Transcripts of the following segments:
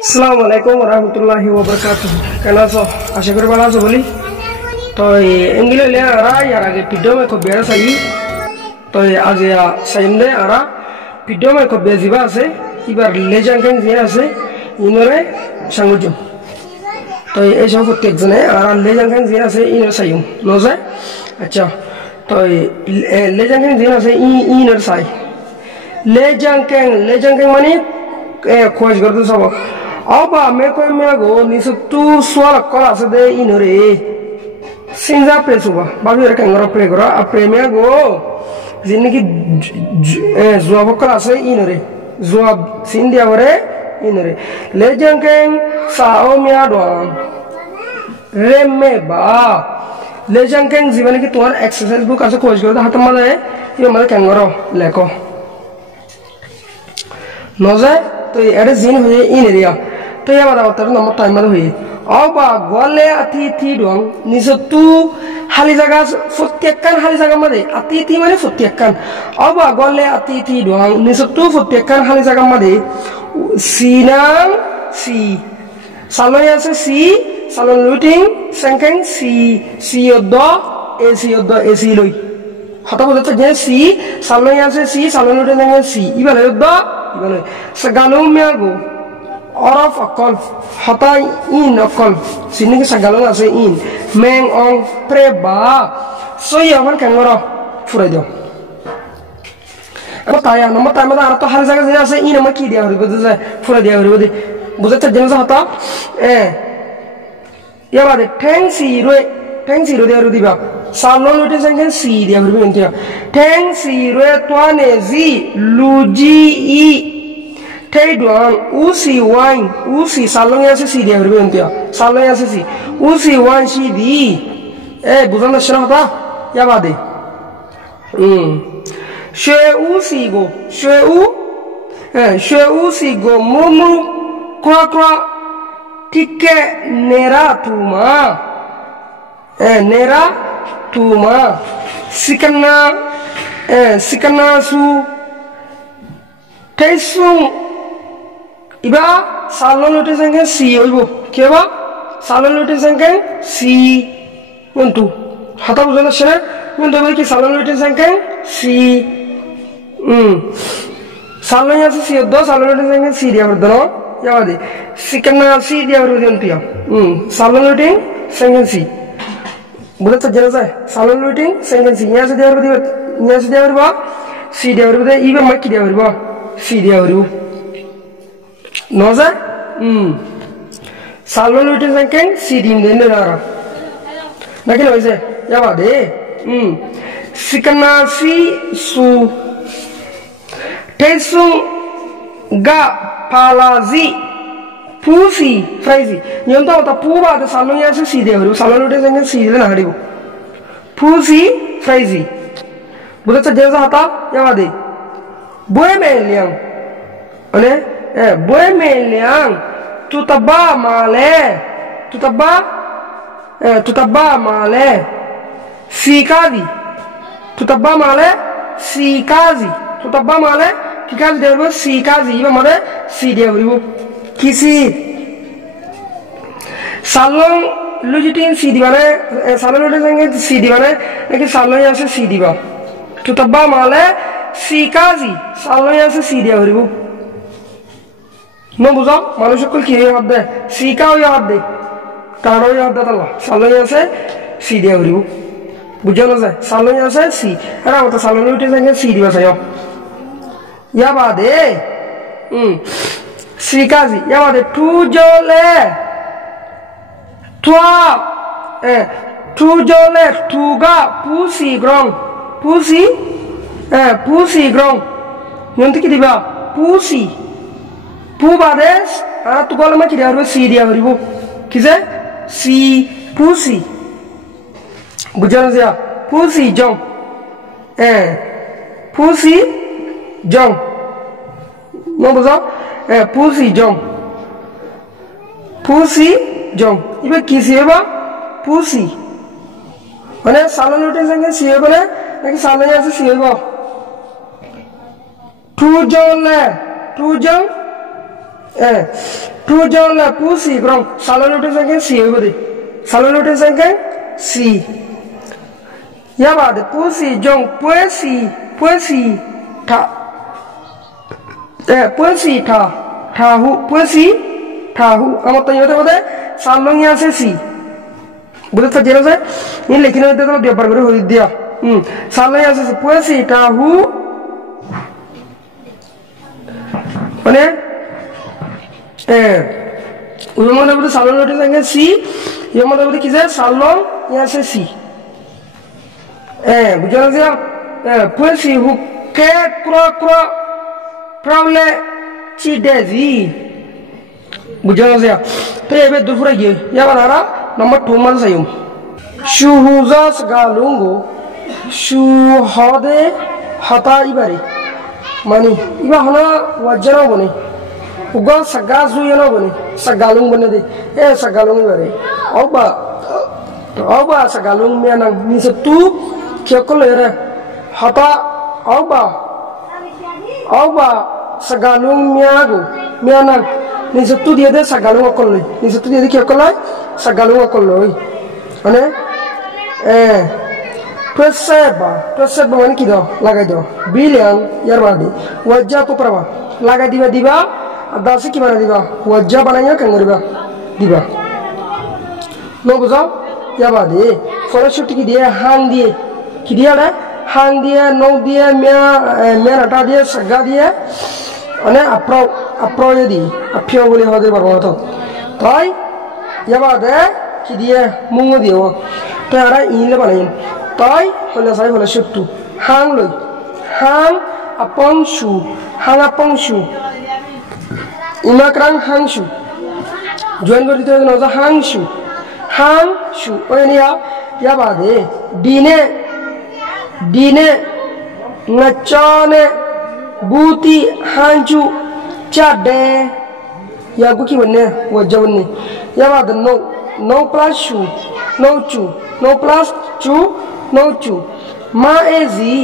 আসসালামু আলাইকুম warahmatullahi wabarakatuh. কেন আছো? আশা করি ভালো আছো বলি। তো এঙ্গিলে লে আরা ইয়ার আগে ভিডিও মে খুব বেড়া সাই। তো আজ সাইমনে আরা ভিডিও মে খুব বেজিবা আছে। এবার লেজাঙ্কেন যে আছে ইনরে সাঙ্গুজম। তো এই সব প্রত্যেকজনে আরা লেজাঙ্কেন যে আছে ইনরে সাইম নজে। আচ্ছা তো লেজাঙ্কেন যে আছে ইনরে সাই। লেজাঙ্কেন মানে খোঁজ করতে সব Oba meko mego ni tu swala kola se de inore sinza presuba babi re kangora pregora a premiago ziniki zua kola se inore zua sindia ore inore lejanken sao mia do remme ba lejanken জীবনে কি তোমার exercise বুক আছে খোঁজ করতে হাতে মালে ইবে মালে kangora লেখো নজে তো এর জিন হয়ে ইনরিয়া তো ya bada watar nomor timer hui oba gole ati doang nisotu hali jaga futtekan hali jaga made ati mane futtekan oba gole ati doang nisotu futtekan hali jaga made sinang si saloya se si salon looting sengkeng si yodo esi loi hata bola to je si saloya se si salon looting si ibale yodo ibale segalung miago Orof akol hatai in akol sini ke sagalong ase in meng ong preba so ya man kangoro furai dio apa taya nomor taya mata arato hal jaga ase in ma ki dia hori bodu ja furai dia hori bodu bujata jenza hata ya bade teng si ro dia hori diba salon lote sangen si dia hori bentia teng si ro twane zi luji i Tei doang usi wine usi salong ya si dia berbeda salong ya si usi wine si di bukan nasrah apa ya bade she usi go mumu kwa tike nera tuma sikana su teisung Iba salon lote sangken si oibo keba salon lote sangken si untuk hata bujana shena mun dobe ki salon lote sangken si salon ya si do salon lote sangken si dia berdono ya wadi sikana si dia berdono tiya salon lote sangken si bulan sajana sai salon lote sangken si nya se dia berba si dia berba iba maki dia berba si dia berba Noza? Salon lote sangkeng si dim dene rara. Nakin oise, ya bade. Sikana si su. Tesu ga palazi. Pusi fraizi. Nyonta ota puba de salon ya si de horu. Salon lote sangkeng si de na haribo. Pusi fraizi. Bulat sajeza hata ya bade. Boy meliang. Ane boy meliang tutaba male sikazi tutaba male kikazi derbo sikazi iba male si derbo kisi salon lujitin si dibane salon lode sange si dibane naki salon yase si diba tutaba male sikazi salon yase si derbo No buza, মানুষ সকল কি হয়ে হবে সিকাও ইয়া হবে কারো ইয়া হবে তালা সালন আছে সি দিয়া হরিব বুঝানো যায় সালন আছে সি আরে ওটা সালন উঠে যায় সি দিবা চাই ইয়া বাদে সিকাজি ইয়া বাদে টুজলে টুগা পুসি গ্রং নন্তি কি দিবা পুসি Pubades, anak tu kalau macam dia harus si dia beribu, kisah si pusi, bukan saja pusi jong, pusi jong, mau betul? Pusi jong, ibu kisi apa? Pusi, mana salon lote sangat si apa na? Lagi salonnya si apa? Tu jong tu jong la pu si grong salon lote sanke si bode salon lote sanke si ya ba de pu si jong pu si ta pu si ta hu pu si ta hu amot to yote bode salon ya se si bode ta jero se in lekhine de to de bar gore hoi dia salon ya se pu si ta hu মানে উইমন বলে সালন লোটে সঙ্গে C ইমন বলে কি যে সালন ইয়াসে C বুঝলো যে পুসি হু কে ক্রো ক্রো প্রবলে চি দেজি বুঝলো যে তো এবে দুপুরে গিয়ে ইয়াবারা নম্বর 2 মান সাইম শু হুজাস গালুঙ্গো শু হদে হতা ইবারে mani iba hana wajjana bone ugo sagazu yana bone sagalung bone de sagalung bare oba sagalung miana ni setu kyakol era hata oba sagalung miana ni setu dia de sagalung akol ni setu dia de kyakol sagalung akol loi ane Preseba mani kido lagai do biliang yarbadi wajah to praba lagai diba adase ki mana diba wajah bananya kan ngoriba diba no buzo yabadi photoshoot ki dia hang dia hang dia no dia me rata dia saga dia ane apro yedi apyo bole hode barbo to tai yabade ki dia mungo dio to ara ile banayin tai hola sai hola shuttu hang apong shu imakrang hang shu join gori to no hang shu oni ya bade dine ngachone buti hanju chade ya guki wonne wajawne ya bade no plus shu no plus chu no chu ma ezi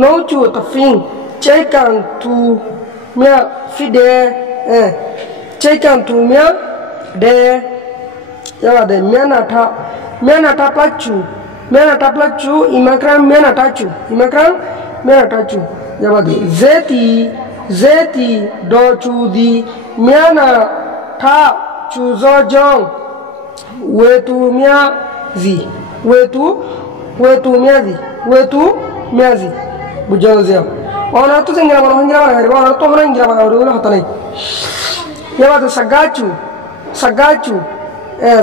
no chu to fin chekan tu mia fide chekan tu mia de ya de miana ta plachu imakran miana ta chu ya de zeti do chu di miana ta chu zo jong wetu miazi bujo zia ona tu sengira bana hari ona to hona ngira bana ru hata nai ya ba sagachu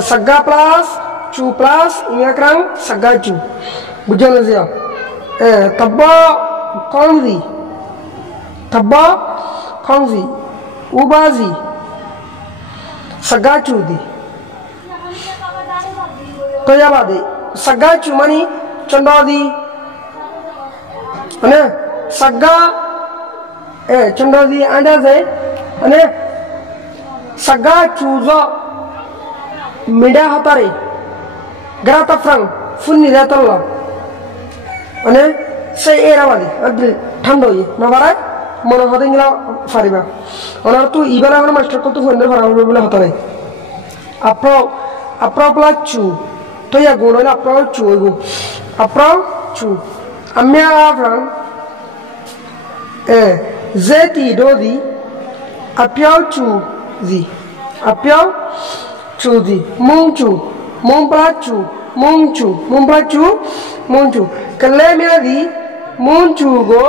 saga plus chu plus imakrang sagachu bujo zia tabba kongzi ubazi sagachu di to ya ba de sagachu mani chondadi ane saga chondadi anda se ane saga chuzo mida hatare grata frang funni ratalla ane se era wadi adil thando ye na bara mono hodingla fariba onar tu ibara mana master ko tu funder fara bole hatare apro plachu to ya gono na approach amya avran zeti dodi apyau chu di munchu kalemya di munchu go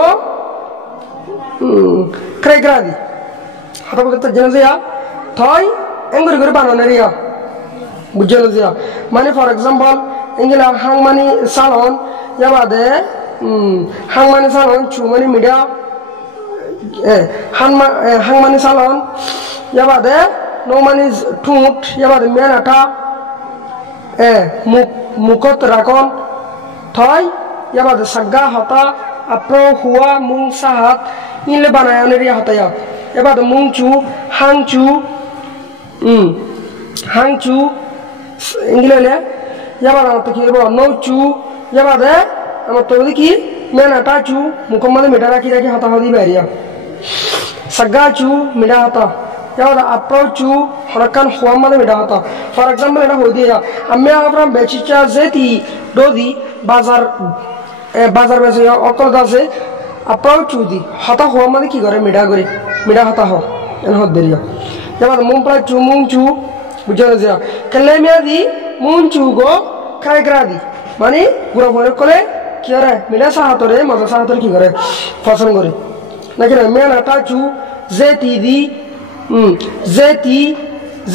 kregradi hata bogata janase ya thoi engor banoneriya bujjalo ya mane for example ingila hangmani salon yabade hangmani salon chumani media hangmani salon yabade no mani tut yabade menata mukot rakon thoi yabade sagga hata apro huwa mung sahat inle banayane ri hata ya yabade mungchu hangchu ingila le yabada to kibo no chu yabada ama to ki mena ta chu mukammal medara ki raki hata hodi bariya sagga chu meda hata यावदा approach harakan huamma de midata for example eta hoy dia amme abram bechicha zeti dodi bazar beche okol dase approach di hata huamma de ki gore mida hata ho en hod deriya यावदा mumpla chu mungchu bujana ja kalemia di munchu go khai di mane gura hore kole কি করে মিলা সাহাতরে মজা সাহাতরে কি করে পছন্দ করে নাকি না মেলা টাচু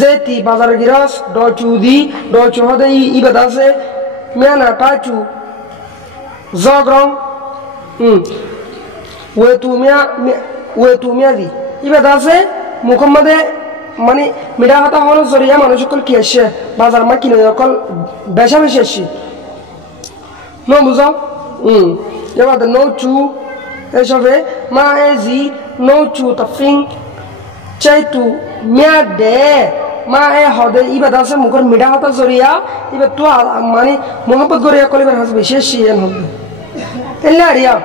জেতি বাজার গিরাস ডচু হদে ইবাদাসে মেলা টাচু জগ্রম ওয়েতুমিয়া দি ইবাদাসে মুখম্মদে মানে মিডা হাতা হলো জরিয়া মানুষ সকল কি আসে বাজার মা কিনে সকল বেশা বেশি আসে নো বুঝাও Yawa the no chu eshove ma ezi no chu ta fing chai tu mia de ma e hode ibada se mukor mida hata zoriya ibe tu mani mohabbat goriya kolibar has bishesh yen hobe ella riya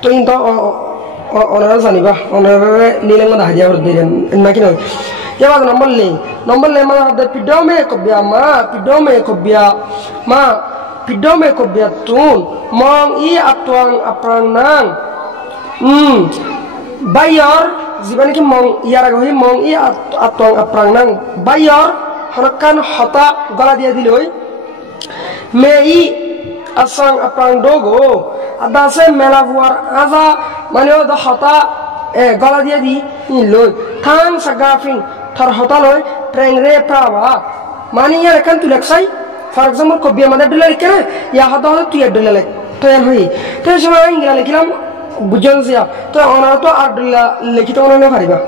to into onara janiba onara nileng ma haja ur diren makino yawa number le ma hode pidome kobya ma pidome ko biatun mong I atwang aprang nang bayor zibani ki mong yara gohi mong I atwang aprang nang bayor harakan hata gala dia diloi me I asang aprang dogo adase melavuar aza maneo da hata gala dia di loi thang sagafing thar hata loi prengre prawa mani yara kan tuleksai for example ko biya mada dollar kena ya hada tu ya dollar to yan hoyi to shema ingila likilam bujon sia to ona to $8 likito ona ne phariba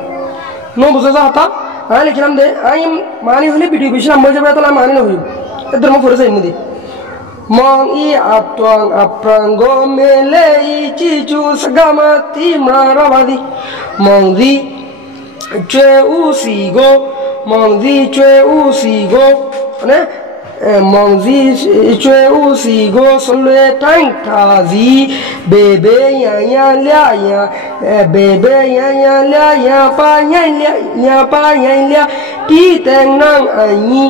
no bujo ja hata ani likilam de ai mani hole video bishi ambo jabe to la mani no hoyi edur mo forse imudi mong I atwang aprango mele I chichu sagama ti marawadi mong di chwe usigo ne mongzi chwe usigo solwe tang kazi bebe ya pa ya ti teng nang ani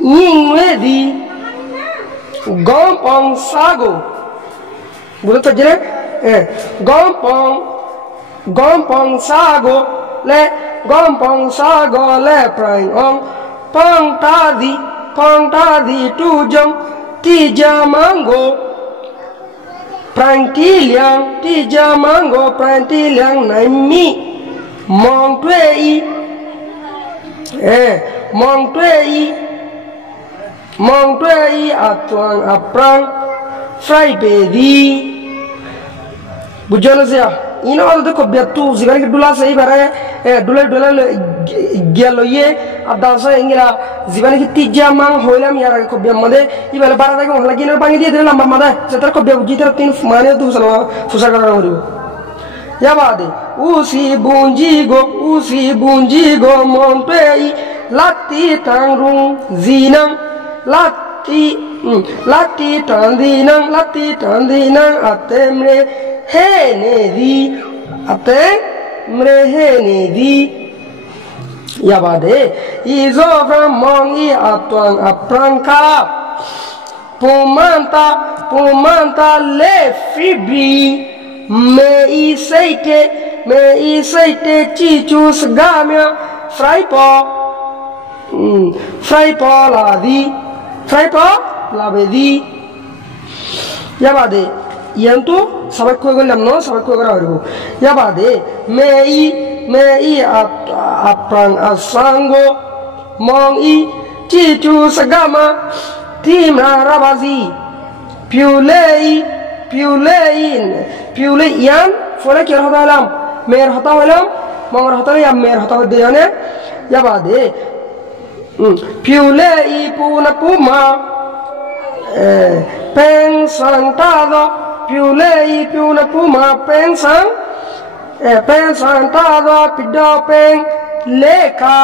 yingwe di gompong sago bulo to jere gompong sago le prang ong pang ta di tu jong ti jamango prang ti liang nai mi mong tue I atwang aprang fry baby bujana sia ino ado ko betu zigari dula sei bare dula gelo ye adasa ingila zibani ki tijja mang hoilam yara ko be made ibala barada ko lagi no bangi die lamba made setar ko be ujitar tin mane tu salwa fusar kara horibo ya bade usi bunji go montei lati tangrung zinang lati tandinang atemre he ne di yabade izo from mong I atwang apranka pumanta le fibri me I seite chichus gamia fry po labedi yabade yanto sabak ko golam no sabak ko gara horibo yabade me I aprang asango mong I chichu sagama timra rabazi piule yan fole ki hota halam mer hota halam mong hota ya mer hota deyane yabade piule I puna puma pensantado piule I puna puma pensantado pidopen leka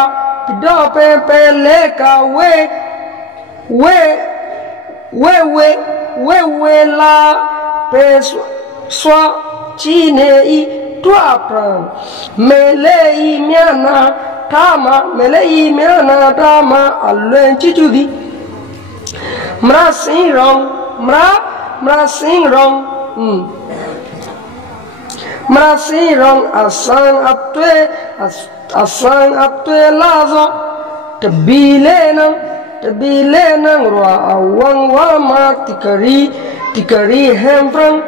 we la peswa chine I tuapran mele I miana tama melei mena tama allen chichudi mra sing rong mra sing rong mra sing rong asang atwe lazo tebile nang roa awang wama tikari hemfrang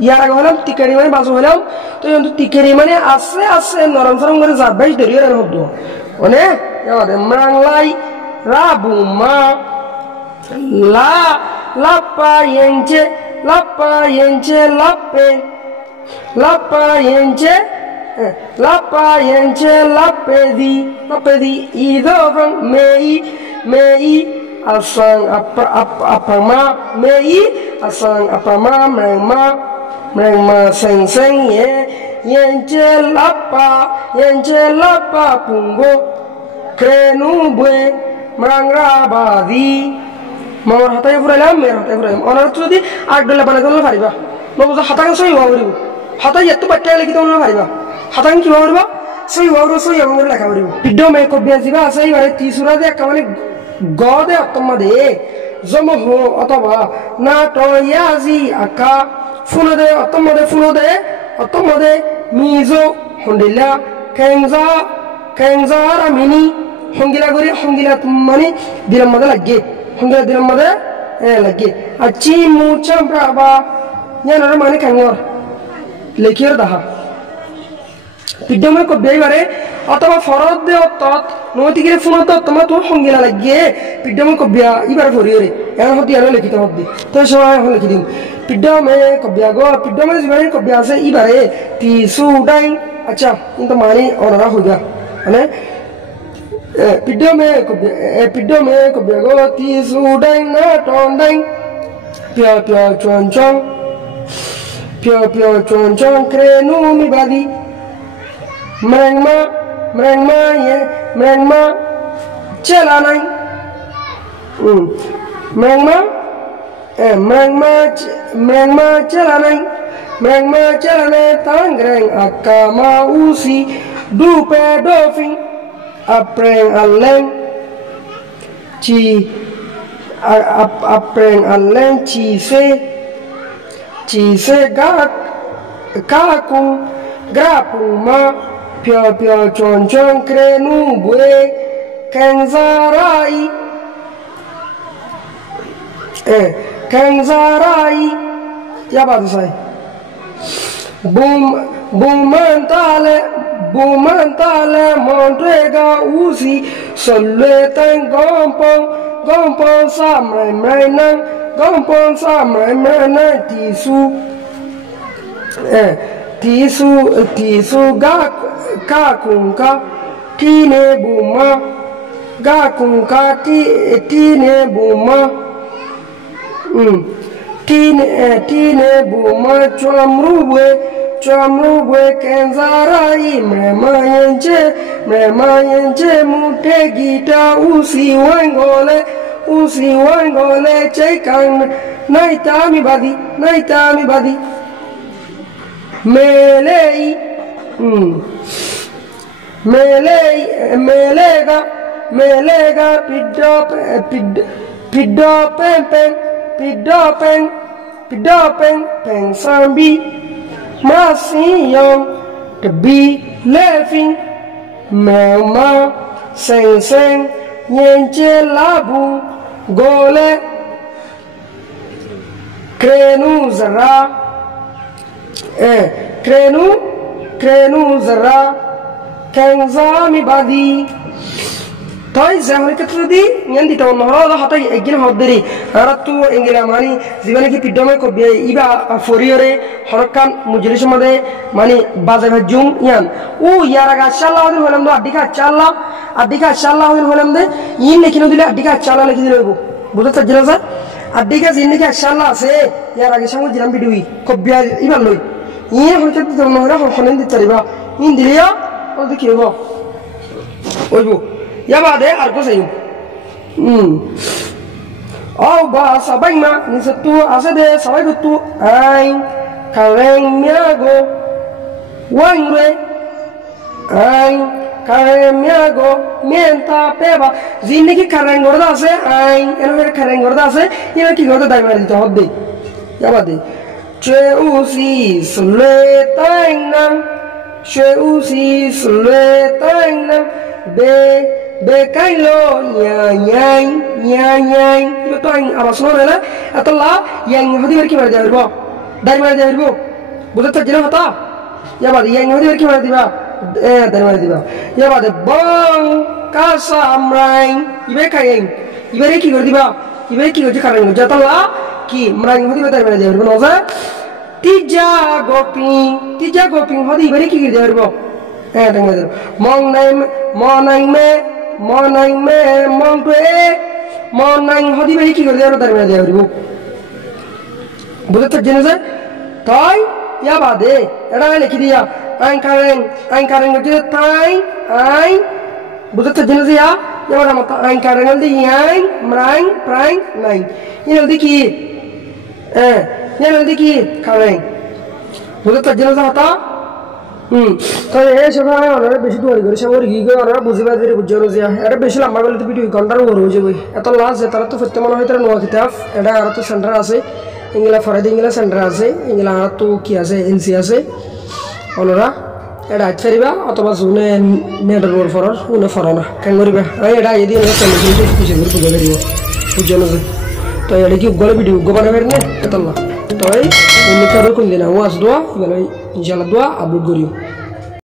ya holam tikari mane baso holam to yontu tikari mane ase noram sarang gore zabai deriyo ran hobdo one ya de mrang lai rabuma lapa yenche lapedi idorang mei asang apama mei asang apama mrengma seng yenche lapa pungo krenu bue mrangrabadi mamar hatai furalam onar tudi agdala banadol fariba nobo hatagan soi wawribu hatai yettu batta leki tolna fariba hatagan ki wawriba soi wawro soi amangor lekha waribu biddo me ko biaziba sai bare tisura de kamani gode atmade zomo ho ataba na to yazi aka funode atmade mizo hondilla kenza ramini hongila mani diramada lagge hongila diramada lagge achi mucham praba yana mani kangor lekir daha piddome ko beibare atama farad de otot notigire funoto tama to hongila lagge piddome ko bia ibare foriore yana hodi yana lekita hodi to shoy hol lekidim piddome ko bia go piddome jibare ko bia se ibare ti sudai acha into mani onara hoga ane piddome ko bia go ti sudai na tondai pia chon chon krenu mi badi mrengma chelanai mrengma chelanai tangreng akama usi dupe dofing apreng aleng chi se kakung grapung ma pio chon krenu bue kenzarai ya badu sai bumantale montrega usi solle tan gompon samrai na tisu gakunka tine buma gakunka tine buma tine buma chomrubwe kenzarai mremayenche mutegita usi wangole chaikan naitami badi melega piddo pen sambi masiyong tebi lefing mema seng yenche labu gole krenu zara kenza mi badi toy zamani katrudi nyandi to nohro hata egin hodri aratu engila mani jibane ki piddome ko be iba foriore horokan mujlis made mani bazaga jum yan u yaraga sallallahu alaihi wasallam do adika sallallahu alaihi wasallam de yin lekino dile adika sallallahu alaihi wasallam buda tajraza adika jinni ki sallallahu se yaraga sangu jiram bidui ko be iba loy yin horokan to nohro honen di tariba yin dilia o dikirebo oibo yabade arko sayu au ba sabai ma ni satu asade sabai betu ai kaleng miago wangre আই কারেমিয়াগো মেন্তা পেবা জিন্দেগি কারেং করতে আছে I এর কারেং করতে আছে এর কি করতে দাই মারি দিতে হবে ইয়াবাদে চে উসি সুলে তাইনাম চে উসি সুলে তাইনাম be kailo nyai ibe to ain awas no rela atalla yang hodi ber ki mar diba dari mar diba budata jina hata ya bad yang hodi ber ki mar diba dari mar diba ya bad bang kasa amrai ibe kayen ibe ki kor diba ibe ki kor karan jatalla ki mrai hodi ber dari mar diba no za tija goping hodi ibe ki kor diba tengah diba mong nai me mong hodi bai ki করে দাঁড় মেরে দেব বুঝতে জেনেছে তাই ইয়া বাদে এটা লিখি দিয়া আইন কারেন গজে তাই আইন বুঝতে জেনেছে ইয়া এবার মত আইন কারেন দি আইন মরাইন প্রাইন নাই ইন দি কি ইন দি কি কারেন বুঝতে জেনেছে হতা তো এই সময় আমরা বেশি দৌড়ি করি সবার কি করে আমরা বুঝিবা দিয়ে বুঝে রোজিয়া এটা বেশি লম্বা গেলে তো ভিডিও ঘন্টার ওর হয়ে যাবে এত লাস যে তারা তো ফিরতে মনে হয় তারা নোয়া কিতাব এটা আর তো সেন্টার আছে ইংলা ফরাদি ইংলা সেন্টার আছে ইংলা আর তো কি আছে এনসি আছে ওনারা এটা আজ ফেরিবা অথবা জুনে নেটের ওর ফরর উনে ফরনা কেন করিবা আমি এটা এদিন চলে গিয়ে পিছিয়ে ঘুরে বুঝে বেরিয়ে বুঝে না তো এটা কি গলে ভিডিও গোবানা বের নে এত না তো এই উনি কারো কোন দিন ও আস দোয়া ইনশাআল্লাহ দোয়া আপলোড করিও